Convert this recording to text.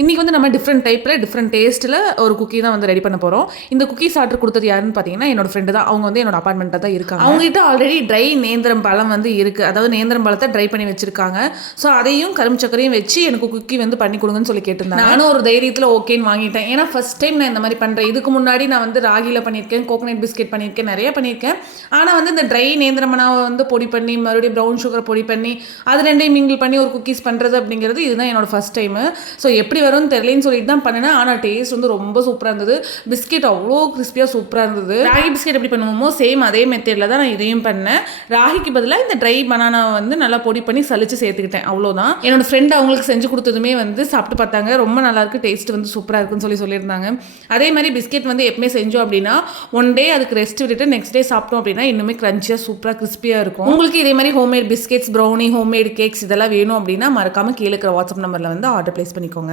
இன்றைக்கி வந்து நம்ம டிஃப்ரெண்ட் டைப்பில் டிஃப்ரெண்ட் டேஸ்ட்டில் ஒரு குக்கி தான் வந்து ரெடி பண்ண போகிறோம். இந்த குக்கீஸ் ஆர்டர் கொடுத்தது யாருன்னு பார்த்தீங்கன்னா என்னோட ஃப்ரெண்டு தான். அவங்க வந்து என்னோட அப்பார்ட்மெண்ட்டில் தான் இருக்காங்க. அவங்ககிட்ட ஆல்ரெடி ட்ரை நேந்திரம் பழம் வந்து இருக்குது. அதாவது நேந்திரம் பழத்தை ட்ரை பண்ணி வச்சுருக்காங்க. ஸோ அதையும் கரும்பு சக்கரையும் வச்சு எனக்கு குக்கி வந்து பண்ணி கொடுங்கன்னு சொல்லி கேட்டிருந்தாங்க. நானும் ஒரு தைரியத்தில் ஓகேன்னு வாங்கிட்டேன். ஏன்னா ஃபஸ்ட் டைம் நான் இந்த மாதிரி பண்ணுறேன். இதுக்கு முன்னாடி நான் வந்து ராகியில் பண்ணியிருக்கேன், கோகனட் பிஸ்கெட் பண்ணியிருக்கேன், நிறைய பண்ணியிருக்கேன். ஆனால் வந்து இந்த ட்ரை நேந்திரமனாவை வந்து பொடி பண்ணி மறுபடியும் ப்ரௌன் சுகரை பொடி பண்ணி அது ரெண்டையும் மிங்கிள் பண்ணி ஒரு குக்கீஸ் பண்ணுறது அப்படிங்கிறது இதுதான் என்னோட ஃபஸ்ட் டைமு. ஸோ எப்படி வரும்னு தெரியலன்னு சொல்லிட்டு தான் பண்ணினேன். ஆனால் டேஸ்ட் வந்து ரொம்ப சூப்பராக இருந்தது. பிஸ்கெட் அவ்வளோ கிறிஸ்பியாக சூப்பராக இருந்தது. ராகி பிஸ்கெட் எப்படி பண்ணுவோமோ சேம் அதே மெத்தடில் தான் நான் இதையும் பண்ணேன். ராகிக்கு பதிலாக இந்த ட்ரை பனானா வந்து நல்லா பொடி பண்ணி சலிச்சு சேர்த்துக்கிட்டேன். அவ்வளோதான். என்னோட ஃப்ரெண்ட் அவங்களுக்கு செஞ்சு கொடுத்ததுமே வந்து சாப்பிட்டு பார்த்தாங்க. ரொம்ப நல்லாயிருக்கு, டேஸ்ட் வந்து சூப்பராக இருக்குன்னு சொல்லியிருந்தாங்க. அதே மாதிரி பிஸ்கெட் வந்து எப்பவுமே செஞ்சோம் அப்படின்னா ஒன் டே அதுக்கு ரெஸ்ட் விட்டுட்டு நெக்ஸ்ட் டே சாப்பிட்டோம் அப்படின்னா இன்னுமே கிரன்ச்சியாக சூப்பராக கிறிஸ்பியாக இருக்கும். உங்களுக்கு இதே மாதிரி homemade biscuits, brownie, homemade cakes இதெல்லாம் வேணும் அப்படின்னா மறக்காமல் கீழே இருக்கிற வாட்ஸ்அப் நம்பரில் வந்து ஆர்டர் பிளேஸ் பண்ணிக்கோங்க.